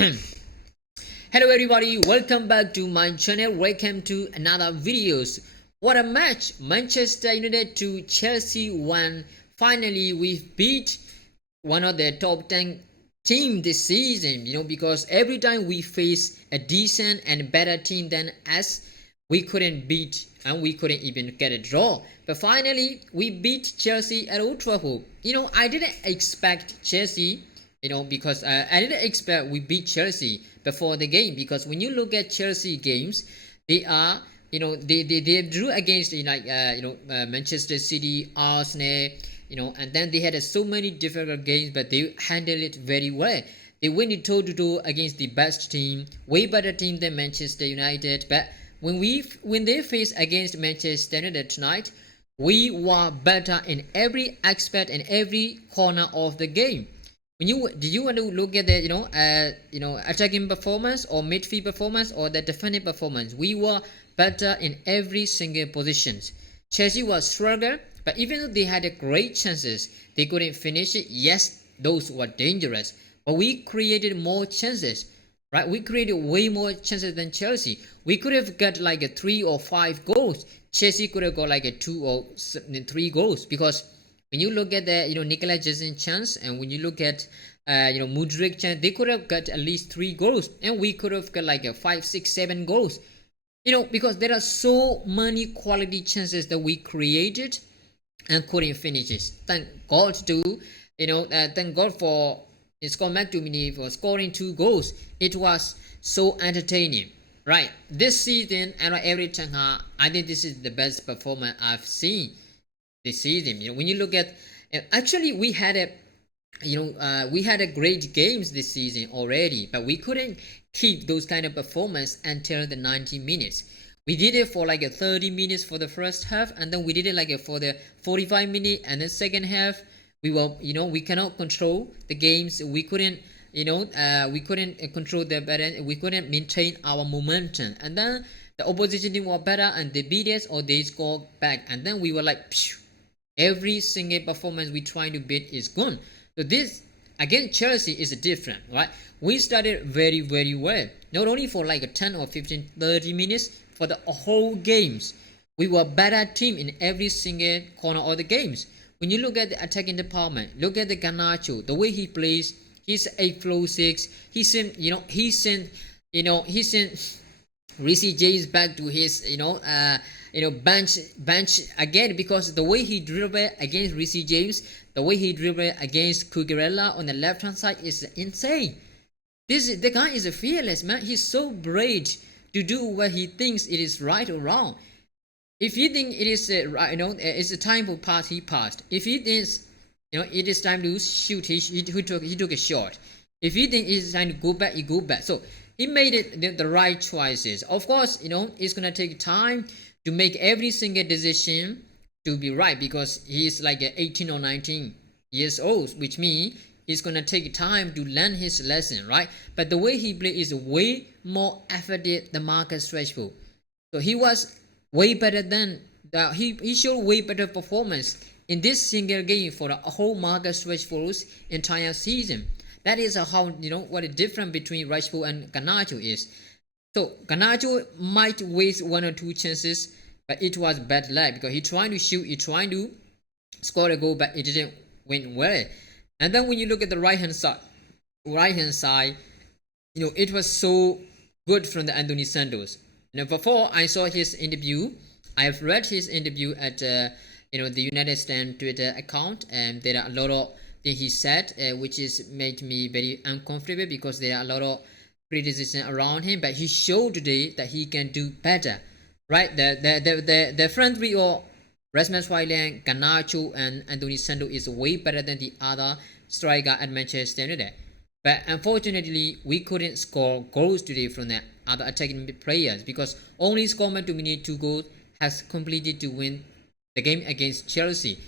Hello everybody, welcome back to my channel. Welcome to another videos. What a match! Manchester United to Chelsea won. Finally we beat one of the top 10 team this season, because every time we face a decent and better team than us, we couldn't beat and we couldn't even get a draw. But finally we beat Chelsea at Old Trafford. I didn't expect Chelsea, because I didn't expect we beat Chelsea before the game, because when you look at Chelsea games, they are, they drew against Manchester City, Arsenal, and then they had so many difficult games, but they handled it very well. They went toe to toe against the best team, way better team than Manchester United. But when they faced against Manchester United tonight, we were better in every aspect and every corner of the game. Do you want to look at the attacking performance or midfield performance or the defending performance? We were better in every single positions. Chelsea was struggling, but even though they had great chances, they couldn't finish it. Yes, those were dangerous, but we created more chances, right? We created way more chances than Chelsea. We could have got like a 3 or 5 goals. Chelsea could have got like a 2 or 3 goals, because when you look at the Nicola Jackson chance, and when you look at Mudryk chance, they could have got at least 3 goals, and we could have got like a 5, 6, 7 goals. Because there are so many quality chances that we created and couldn't finish it. Thank God thank God for Scott McTominay for scoring 2 goals. It was so entertaining, right? This season, and every time, I think this is the best performance I've seen this season. When you look at, actually we had a great games this season already, but we couldn't keep those kind of performance until the 90 minutes. We did it for like a 30 minutes for the first half, and then we did it like for the 45 minutes, and the second half we cannot control the games. We couldn't control the balance. We couldn't maintain our momentum, and then the opposition team were better and they beat us or they scored back, and then we were like, phew, every single performance we trying to beat is gone. So this against Chelsea is different, right? We started very, very well, not only for like a 10 or 15, 30 minutes, for the whole games. We were better team in every single corner of the games. When you look at the attacking department, look at the Garnacho, the way he plays. He's 8-6. He sent Reece James back to his bench again, because the way he dribbled against Reece James, the way he dribbled against Cucurella on the left hand side is insane. The guy is a fearless man. He's so brave to do what he thinks it is right or wrong. If he think it is right, it's a time for pass, he passed. If he thinks it is time to shoot, he took a shot. If he thinks it is time to go back, he go back. So he made it the right choices. Of course, it's gonna take time to make every single decision to be right, because he's like 18 or 19 years old, which means it's gonna take time to learn his lesson, right? But the way he played is way more effective than Marcus Rashford. So he was way better than he showed way better performance in this single game for the whole Marcus Rashford's entire season. That is how what the difference between Rashford and Garnacho is. So Garnacho might waste 1 or 2 chances, but it was bad luck, because he trying to shoot, he trying to score a goal, but it didn't went well. And then when you look at the right hand side, it was so good from the Anthony Santos. Before I saw his interview, I've read his interview at the United States Twitter account, and there are a lot of things he said, which is made me very uncomfortable, because there are a lot of criticism around him. But he showed today that he can do better, right? The front three of Rasmus Højlund, Garnacho, and Anthony Santos is way better than the other striker at Manchester United. But unfortunately, we couldn't score goals today from the other attacking players, because only Scott McTominay 2 goals has completed to win the game against Chelsea.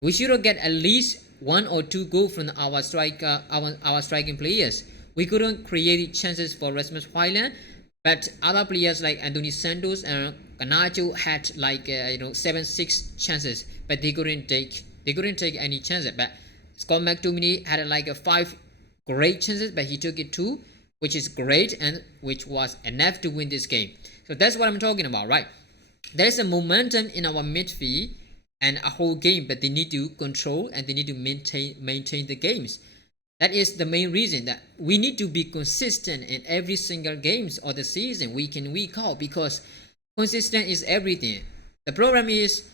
We should have get at least 1 or 2 goals from our striking players. We couldn't create chances for Rasmus Højlund, but other players like Anthony Santos and Garnacho had like 7-6 chances, but they couldn't take any chances. But Scott McTominay had like 5 great chances, but he took it 2. which is great and which was enough to win this game. So that's what I'm talking about, right? There's a momentum in our midfield and a whole game, but they need to control and they need to maintain the games. That is the main reason that we need to be consistent in every single games of the season, week in, week out, because consistent is everything. The problem is,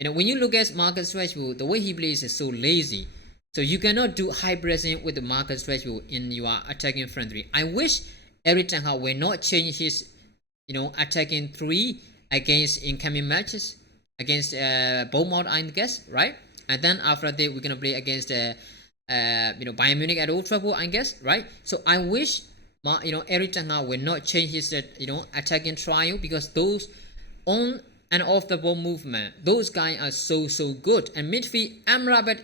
when you look at Marcus Rashford, the way he plays is so lazy. So you cannot do high pressing with the Marcus Rashford in your attacking front three. I wish Erik ten Hag will not change his, attacking three against incoming matches against Bournemouth, I guess, right? And then after that, we're gonna play against Bayern Munich at Old Trafford, I guess, right? So I wish, Erik ten Hag will not change his, attacking trial, because those on and off the ball movement, those guys are so good. And midfield, Amrabat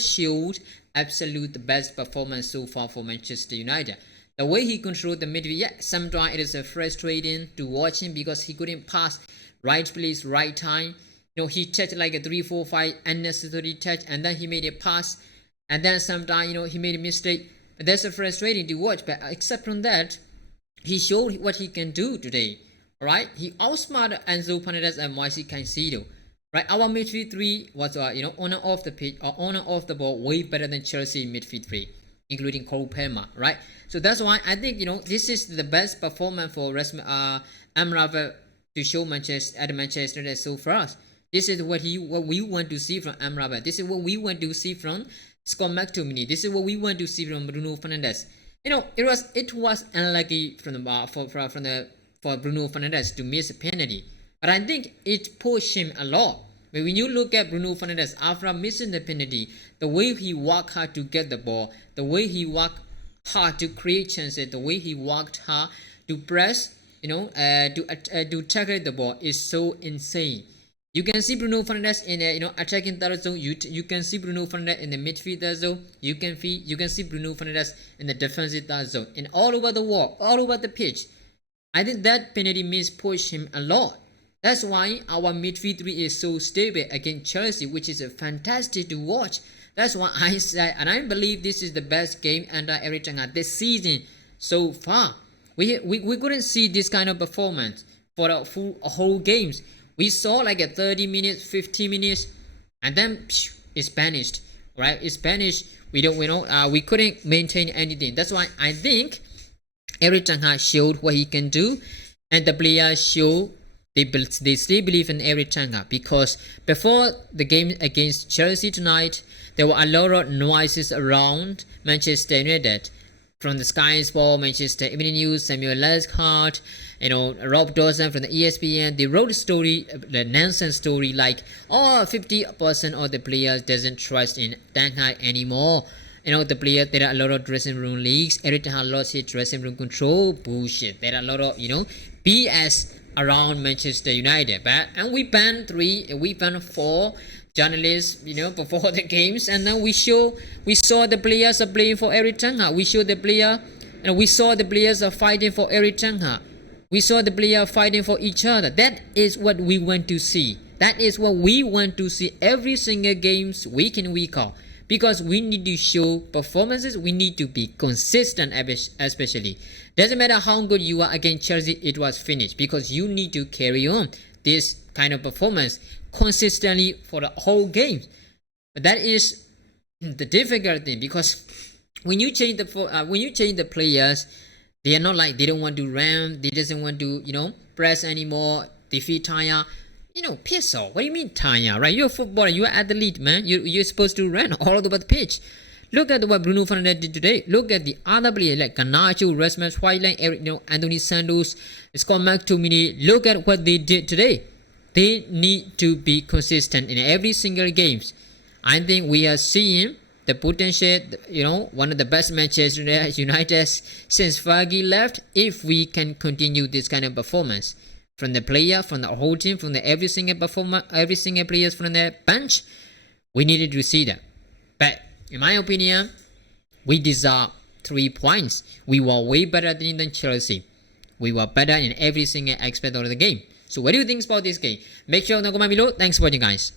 showed absolute the best performance so far for Manchester United. The way he controlled the midfield, sometimes it is frustrating to watch him because he couldn't pass right place, right time. He touched like a 3-4-5 unnecessary touch, and then he made a pass, and then sometimes he made a mistake. But that's frustrating to watch. But except from that, he showed what he can do today. Alright, he outsmarted Enzo Fernandez and Moise Caicedo. Right, our midfield three was on and off the pitch or on and off the ball way better than Chelsea midfield three, including Cole Palmer. Right, so that's why I think this is the best performance for Amrabat to show Manchester United so far. This is what we want to see from Amrabat. This is what we want to see from Scott McTominay. This is what we want to see from Bruno Fernandes. It was unlucky for Bruno Fernandes to miss a penalty, but I think it pushed him a lot. But when you look at Bruno Fernandes after missing the penalty, the way he worked hard to get the ball, the way he worked hard to create chances, the way he worked hard to press, to tackle the ball is so insane. You can see Bruno Fernandes in the attacking third zone. You can see Bruno Fernandes in the midfield third zone. You can see Bruno Fernandes in the defensive third zone, and all over the wall, all over the pitch. I think that penalty miss pushed him a lot. That's why our midfield three is so stable against Chelsea, which is fantastic to watch. That's why I said, and I believe this is the best game under Erik ten Hag this season so far. We couldn't see this kind of performance for a whole games. We saw like a 30 minutes, 50 minutes, and then it's vanished. Right? It's vanished. We couldn't maintain anything. That's why I think Erik ten Hag showed what he can do, and the players show they still believe in Erik ten Hag, because before the game against Chelsea tonight, there were a lot of noises around Manchester United. From the Sky Sport, Manchester Evening News, Samuel Lescott, Rob Dawson from the ESPN, they wrote a story, the nonsense story, like 50% of the players doesn't trust in Ten Hag anymore. The players, there are a lot of dressing room leaks. Erik ten Hag lost his dressing room control. Bullshit. There are a lot of BS around Manchester United. And we banned 4 journalists, before the games, and then we saw the players are playing for Erik ten Hag. We saw the players are fighting for Erik ten Hag. We saw the players fighting for each other. That is what we want to see. That is what we want to see every single games, week in, week out. Because we need to show performances, we need to be consistent, especially. Doesn't matter how good you are against Chelsea, it was finished. Because you need to carry on this kind of performance consistently for the whole game. But that is the difficult thing, because when you change the players, they are not like they don't want to run, they doesn't want to press anymore, they feel tired. Piss off. What do you mean tired, right? You're a footballer, you're an athlete, man. You're supposed to run all over the pitch. Look at what Bruno Fernandes did today. Look at the other players like Garnacho, Rasmus Højlund, Anthony Santos, Scott McTominay. Look at what they did today. They need to be consistent in every single games. I think we are seeing the potential, one of the best Manchester United since Fergie left, if we can continue this kind of performance. From the player, from the whole team, from every single performer, every single players from the bench, we needed to see that. But in my opinion, we deserve 3 points. We were way better than Chelsea. We were better in every single aspect of the game. So what do you think about this game? Make sure to comment below. Thanks for watching, guys.